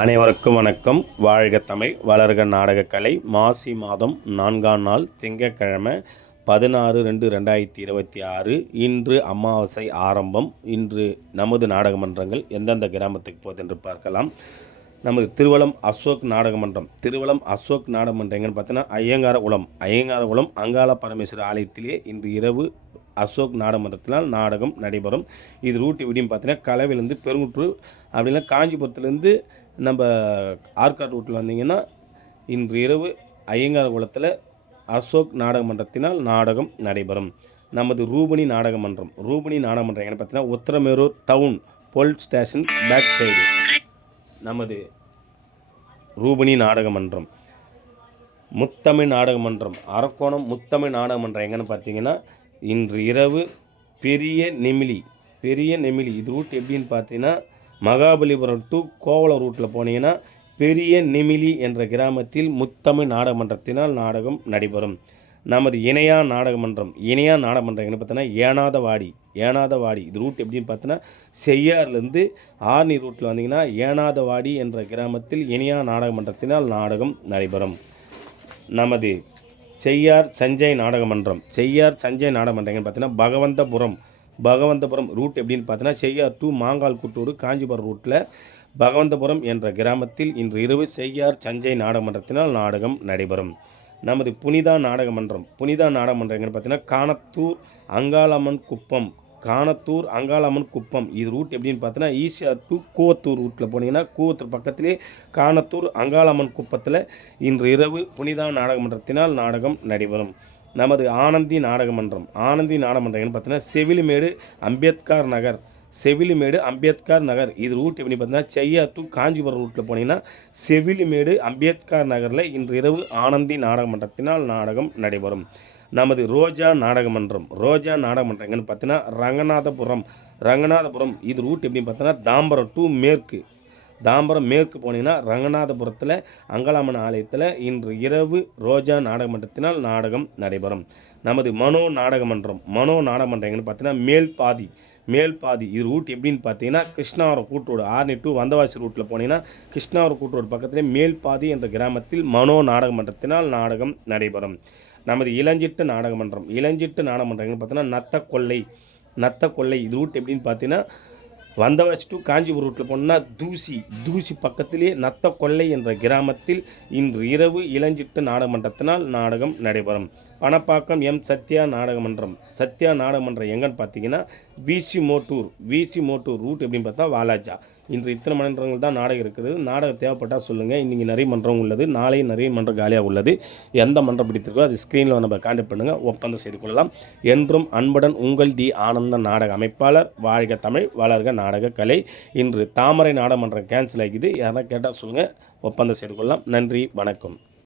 அனைவருக்கும் வணக்கம். வாழ்க தமிழ், வளர்க நாடகக்கலை. மாசி மாதம் 4ஆம் நாள் திங்கட்கிழமை 16/2/2026. இன்று அமாவாசை ஆரம்பம். இன்று நமது நாடகமன்றங்கள் எந்தெந்த கிராமத்துக்கு போகுது என்று பார்க்கலாம். நமது திருவலம் அசோக் நாடகமன்றம். திருவலம் அசோக் நாடகமன்றம் எங்கன்னு பார்த்தீங்கன்னா ஐயங்காரகுளம் அங்காள பரமேஸ்வரர் ஆலயத்திலே இன்று இரவு அசோக் நாடகமன்றத்தினால் நாடகம் நடைபெறும். இது ரூட் எப்படின்னு பார்த்தீங்கன்னா கலவையிலேருந்து பெருங்குற்றூர் அப்படின்னா காஞ்சிபுரத்துலேருந்து நம்ம ஆற்காடு ரூட்டில் வந்தீங்கன்னா இன்று இரவு ஐயங்காரகுளத்தில் அசோக் நாடகமன்றத்தினால் நாடகம் நடைபெறும். நமது ரூபணி நாடகமன்றம் எங்கன்னு பார்த்தீங்கன்னா Uthiramerur town police station back side நமது ரூபணி நாடகமன்றம். முத்தமிழ் நாடகமன்றம் அரக்கோணம் முத்தமிழ் நாடகமன்றம் எங்கன்னு பார்த்தீங்கன்னா இன்று இரவு பெரிய நெமிலி இது ரூட் எப்படின்னு பார்த்தீங்கன்னா மகாபலிபுரம் டு கோவளம் ரூட்டில் போனீங்கன்னா பெரிய நெமிலி என்ற கிராமத்தில் முத்தமிழ் நாடகமன்றத்தினால் நாடகம் நடைபெறும். நமது இணையா நாடகமன்றம் எங்கன்னு பார்த்தோன்னா ஏனாதவாடி இது ரூட் எப்படின்னு பார்த்தோன்னா செய்யார்லேருந்து ஆர்னி ரூட்டில் வந்தீங்கன்னா ஏனாதவாடி என்ற கிராமத்தில் இணையா நாடகமன்றத்தினால் நாடகம் நடைபெறும். நமது செய்யார் சஞ்சய் நாடகமன்றம் எங்கன்னு பார்த்தீங்கன்னா பகவந்தபுரம் ரூட் எப்படின்னு பார்த்தீங்கன்னா செய்யார் டு மாங்கால் குட்டூர் காஞ்சிபுரம் ரூட்டில் பகவந்தபுரம் என்ற கிராமத்தில் இன்று இரவு செய்யார் சஞ்சய் நாடகமன்றத்தினால் நாடகம் நடைபெறும். நமது புனிதா நாடகமன்றம் எங்கன்னு பார்த்தீங்கன்னா காணத்தூர் அங்காளம்மன் குப்பம் இது ரூட் எப்படின்னு பார்த்தீங்கன்னா ஈசிஆர் டு கூவத்தூர் ரூட்டில் போனீங்கன்னா கூவத்தூர் பக்கத்திலே காணத்தூர் அங்காளம்மன் குப்பத்தில் இன்று இரவு புனிதா நாடகமன்றத்தினால் நாடகம் நடைபெறும். நமது ஆனந்தி நாடகமன்றம் எங்கன்னு பார்த்தீங்கன்னா செவிலிமேடு அம்பேத்கர் நகர் இது ரூட் எப்படி பார்த்தீங்கன்னா செய்யார் டு காஞ்சிபுரம் ரூட்டில் போனீங்கன்னா செவிலிமேடு அம்பேத்கர் நகரில் இன்று இரவு ஆனந்தி நாடகமன்றத்தினால் நாடகம் நடைபெறும். நமது ரோஜா நாடகமன்றம் எங்கன்னு பார்த்தீங்கன்னா ரங்கநாதபுரம் இது ரூட் எப்படின்னு பார்த்தீங்கன்னா தாம்பரம் மேற்கு போனீங்கன்னா ரங்கநாதபுரத்தில் அங்காளம்மன் ஆலயத்தில் இன்று இரவு ரோஜா நாடகமன்றத்தினால் நாடகம் நடைபெறும். நமது மனோ நாடகமன்றம் எங்கன்னு பார்த்தீங்கன்னா மேல்பாதி இது ரூட் எப்படின்னு பார்த்தீங்கன்னா கிருஷ்ணாவரம் கூட்டுரோடு ஆர்னி டு வந்தவாசி ரூட்டில் போனீங்கன்னா கிருஷ்ணாவரம் கூட்டுரோடு பக்கத்திலே மேல்பாதி என்ற கிராமத்தில் மனோ நாடகமன்றத்தினால் நாடகம் நடைபெறும். நமது இளஞ்சிட்டு நாடகமன்றம் எங்கன்னு பார்த்தீங்கன்னா நத்தக்கொல்லை இது ரூட் எப்படின்னு பார்த்தீங்கன்னா வந்தவாசி டு காஞ்சிபுரம் ரூட்டில் போனோம்னா தூசி பக்கத்திலே நத்தக்கொல்லை என்ற கிராமத்தில் இன்று இரவு இளஞ்சிட்டு நாடகமன்றத்தினால் நாடகம் நடைபெறும். பணப்பாக்கம் சத்யா நாடகமன்றம் எங்கன்னு பார்த்தீங்கன்னா விசி மோட்டூர் ரூட் எப்படின்னு பார்த்தா வாலாஜா. இன்று இத்தனை மன்றங்கள் தான் நாடகம் இருக்குது. நாடகம் தேவைப்பட்டால் சொல்லுங்கள். இன்றைக்கி நிறைய மன்றம் உள்ளது, நாளை நிறைய மன்றம் காலியாக உள்ளது. எந்த மன்றம் பிடித்திருக்கோ அது ஸ்க்ரீனில் நம்ம கான்டாக்ட் பண்ணுங்கள், ஒப்பந்தம் செய்து கொள்ளலாம். என்றும் அன்புடன் உங்கள் டி ஆனந்த நாடக அமைப்பாளர். வாழ்க தமிழ், வளர்க நாடக கலை. இன்று தாமரை நாடகமன்றம் கேன்சல் ஆகிது. யாராவது கேட்டால் சொல்லுங்கள், ஒப்பந்தம் செய்து கொள்ளலாம். நன்றி, வணக்கம்.